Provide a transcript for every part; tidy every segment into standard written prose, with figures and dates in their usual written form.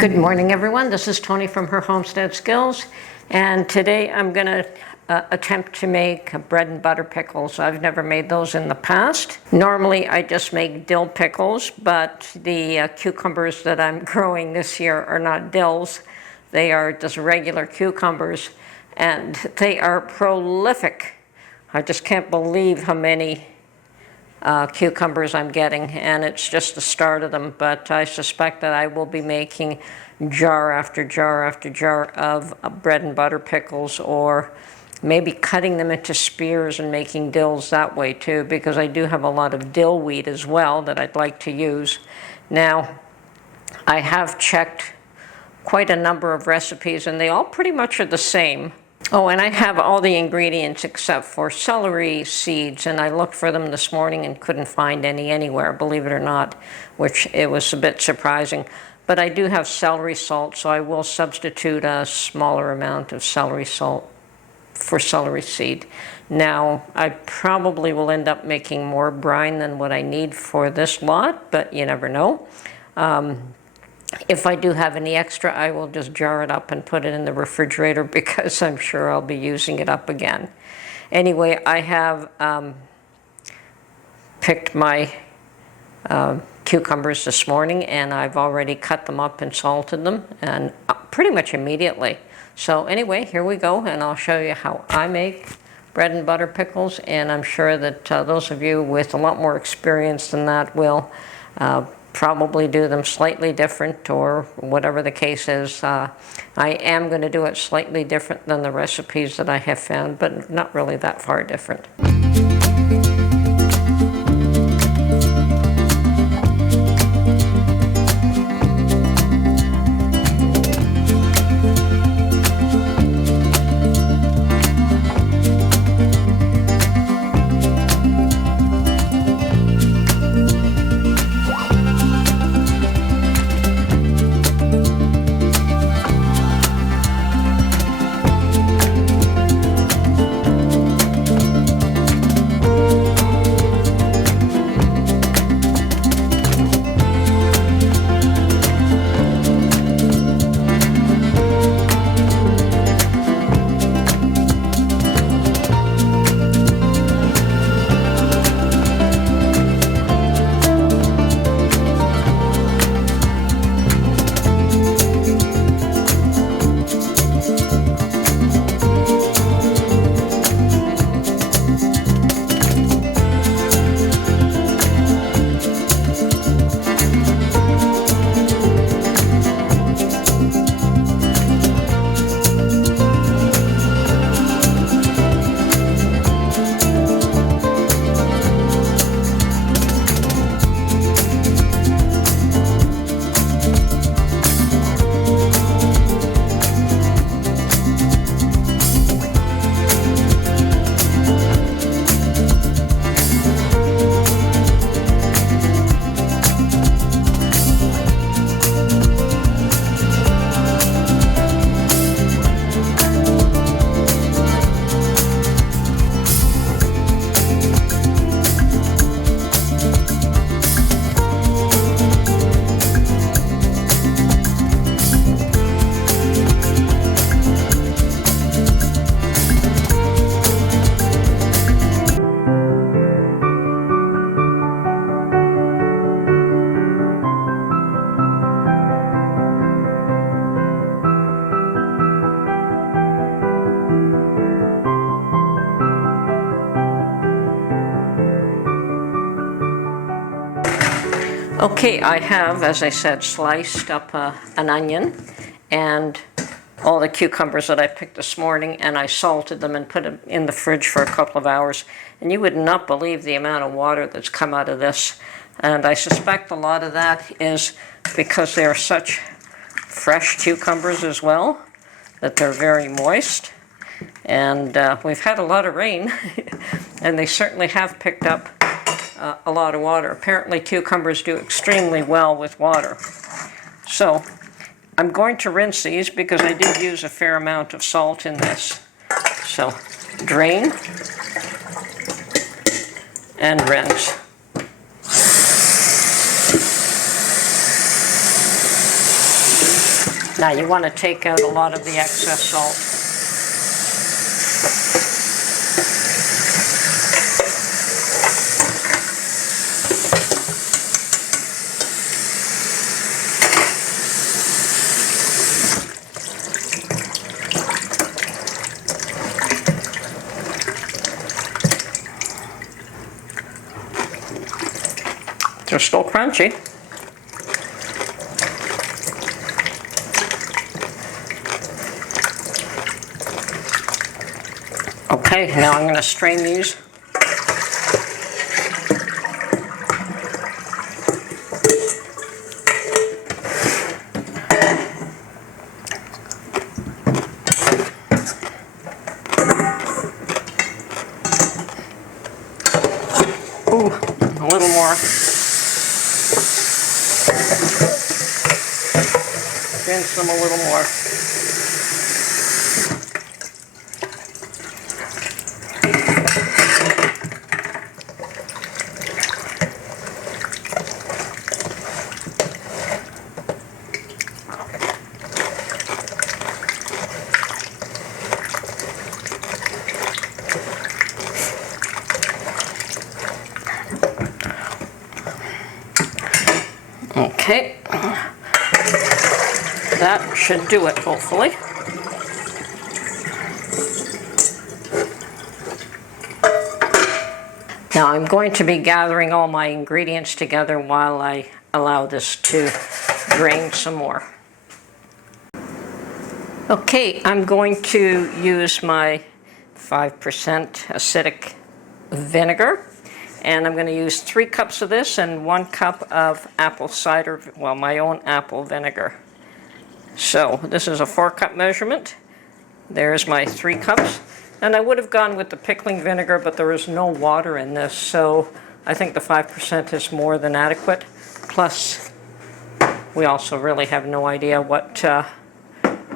Good morning, everyone. This is Tony from her Homestead Skills, and today I'm going to attempt to make bread and butter pickles. I've never made those in the past. Normally I just make dill pickles, but the cucumbers that I'm growing this year are not dills. They are just regular cucumbers, and they are prolific. I just can't believe how many cucumbers I'm getting, and it's just the start of them, but I suspect that I will be making jar after jar after jar of bread and butter pickles, or maybe cutting them into spears and making dills that way too, because I do have a lot of dill wheat as well that I'd like to use. Now, I have checked quite a number of recipes, and they all pretty much are the same. Oh, and I have all the ingredients except for celery seeds, and I looked for them this morning and couldn't find any anywhere, believe it or not, which it was a bit surprising. But I do have celery salt, so I will substitute a smaller amount of celery salt for celery seed. Now, I probably will end up making more brine than what I need for this lot, but you never know. If I do have any extra, I will just jar it up and put it in the refrigerator, because I'm sure I'll be using it up again. Anyway, I have picked my cucumbers this morning, and I've already cut them up and salted them, and pretty much immediately. So anyway, here we go, and I'll show you how I make bread and butter pickles, and I'm sure that those of you with a lot more experience than that will probably do them slightly different, or whatever the case is. I am going to do it slightly different than the recipes that I have found, but not really that far different. Okay, I have, as I said, sliced up an onion and all the cucumbers that I picked this morning, and I salted them and put them in the fridge for a couple of hours. And you would not believe the amount of water that's come out of this. And I suspect a lot of that is because they are such fresh cucumbers as well, that they're very moist. And we've had a lot of rain, and they certainly have picked up a lot of water. Apparently cucumbers do extremely well with water. So I'm going to rinse these because I did use a fair amount of salt in this. So drain and rinse. Now you want to take out a lot of the excess salt. They're still crunchy. Okay, now I'm going to strain these. Ooh, a little more. Rinse them a little more. Okay, that should do it, hopefully. Now I'm going to be gathering all my ingredients together while I allow this to drain some more. Okay, I'm going to use my 5% acidic vinegar. And I'm going to use 3 cups of this and 1 cup of apple cider, well, my own apple vinegar. So this is a 4-cup measurement. There's my 3 cups. And I would have gone with the pickling vinegar, but there is no water in this, so I think the 5% is more than adequate. Plus, we also really have no idea what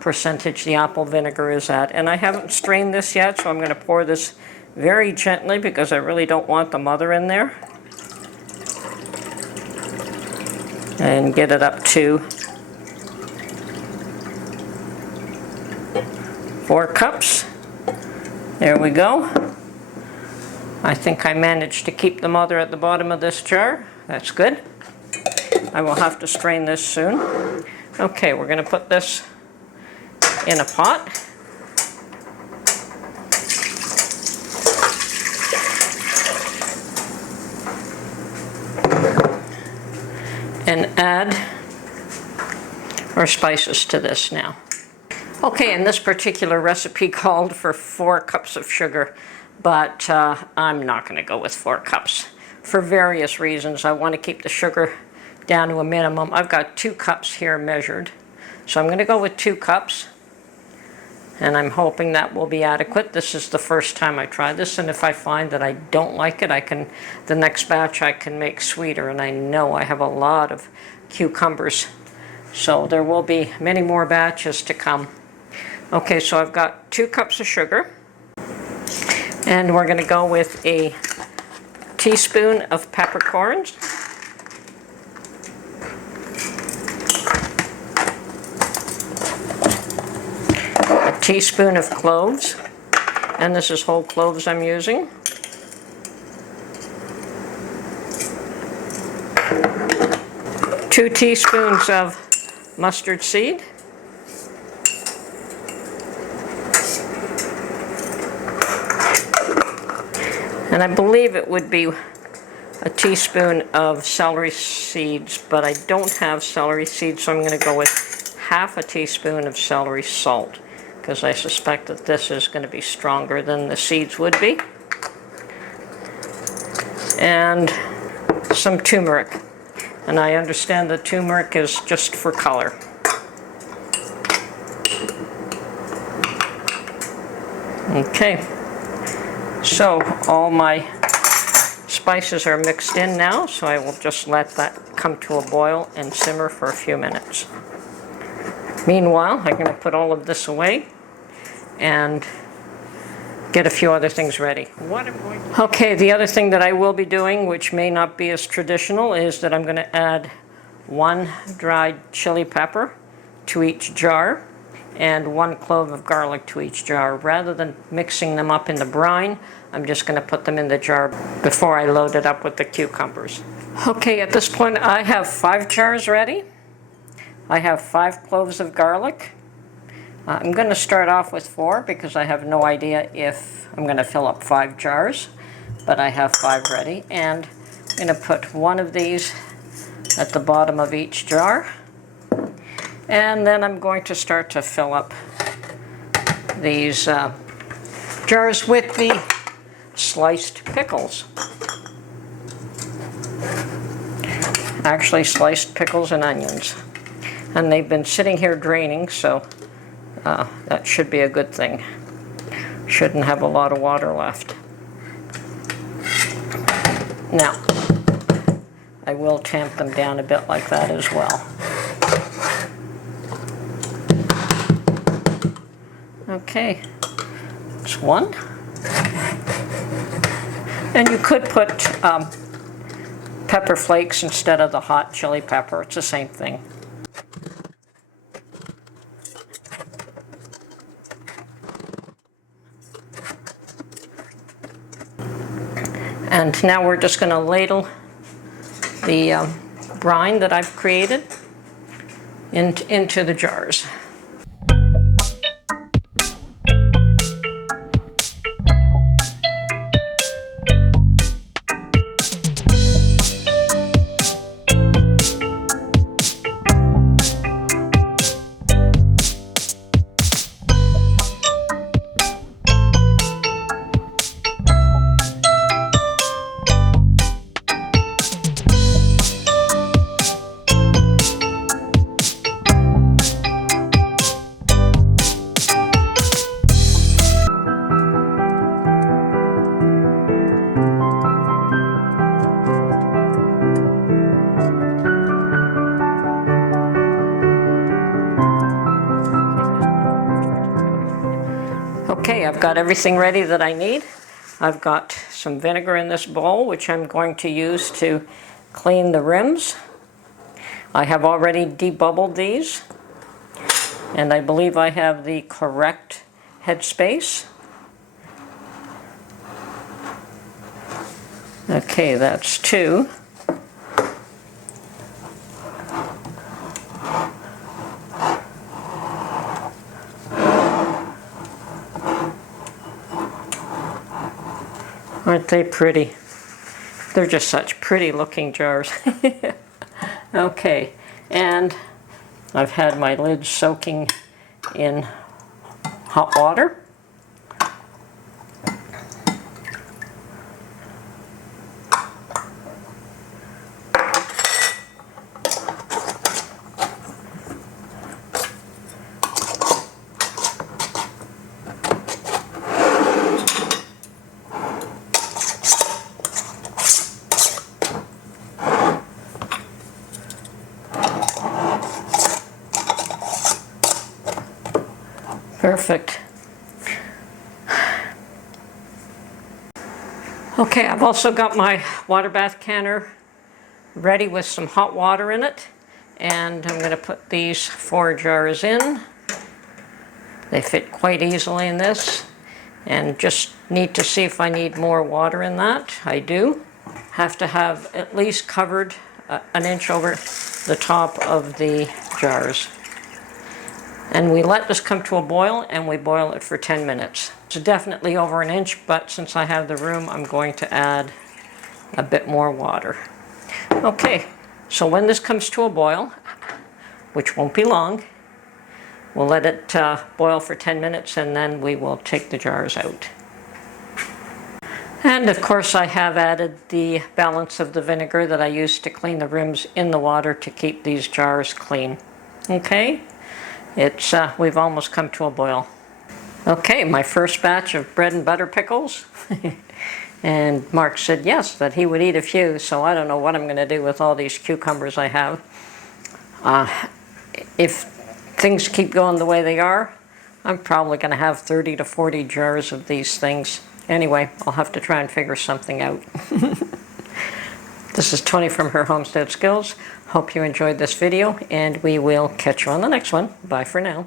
percentage the apple vinegar is at. And I haven't strained this yet, so I'm going to pour this very gently because I really don't want the mother in there. And get it up to 4 cups. There we go. I think I managed to keep the mother at the bottom of this jar. That's good. I will have to strain this soon. Okay, we're going to put this in a pot. And add our spices to this now. Okay, and this particular recipe called for 4 cups of sugar, but I'm not going to go with 4 cups for various reasons. I want to keep the sugar down to a minimum. I've got 2 cups here measured, so I'm going to go with 2 cups, and I'm hoping that will be adequate. This is the first time I try this, and if I find that I don't like it, the next batch I can make sweeter, and I know I have a lot of cucumbers, so there will be many more batches to come. Okay, so I've got 2 cups of sugar, and we're going to go with a teaspoon of peppercorns, a teaspoon of cloves, and this is whole cloves I'm using, 2 teaspoons of mustard seed, and I believe it would be a teaspoon of celery seeds, but I don't have celery seeds, so I'm going to go with half a teaspoon of celery salt, because I suspect that this is going to be stronger than the seeds would be. And some turmeric. And I understand the turmeric is just for color. Okay. So all my spices are mixed in now, so I will just let that come to a boil and simmer for a few minutes. Meanwhile, I'm going to put all of this away and get a few other things ready. Okay, the other thing that I will be doing, which may not be as traditional, is that I'm going to add 1 dried chili pepper to each jar and 1 clove of garlic to each jar. Rather than mixing them up in the brine, I'm just going to put them in the jar before I load it up with the cucumbers. Okay, at this point I have 5 jars ready. I have 5 cloves of garlic. I'm going to start off with 4 because I have no idea if I'm going to fill up 5 jars, but I have 5 ready, and I'm going to put 1 of these at the bottom of each jar, and then I'm going to start to fill up these jars with the sliced pickles. Actually, sliced pickles and onions. And they've been sitting here draining, so that should be a good thing. Shouldn't have a lot of water left. Now, I will tamp them down a bit like that as well. Okay, that's 1. And you could put pepper flakes instead of the hot chili pepper. It's the same thing. And now we're just going to ladle the brine that I've created into the jars. Okay, I've got everything ready that I need. I've got some vinegar in this bowl, which I'm going to use to clean the rims. I have already debubbled these, and I believe I have the correct headspace. Okay, that's 2. Aren't they pretty? They're just such pretty looking jars. Okay, and I've had my lid soaking in hot water. Perfect. Okay, I've also got my water bath canner ready with some hot water in it, and I'm going to put these 4 jars in. They fit quite easily in this, and just need to see if I need more water in that. I do. Have to have at least covered 1 inch over the top of the jars. And we let this come to a boil, and we boil it for 10 minutes. It's definitely over 1 inch, but since I have the room, I'm going to add a bit more water. Okay, so when this comes to a boil, which won't be long, we'll let it boil for 10 minutes, and then we will take the jars out. And of course I have added the balance of the vinegar that I used to clean the rims in the water to keep these jars clean. Okay? We've almost come to a boil. Okay, my first batch of bread and butter pickles. And Mark said yes, that he would eat a few, so I don't know what I'm going to do with all these cucumbers I have. If things keep going the way they are, I'm probably going to have 30 to 40 jars of these things. Anyway, I'll have to try and figure something out. This is Tony from Her Homestead Skills. Hope you enjoyed this video, and we will catch you on the next one. Bye for now.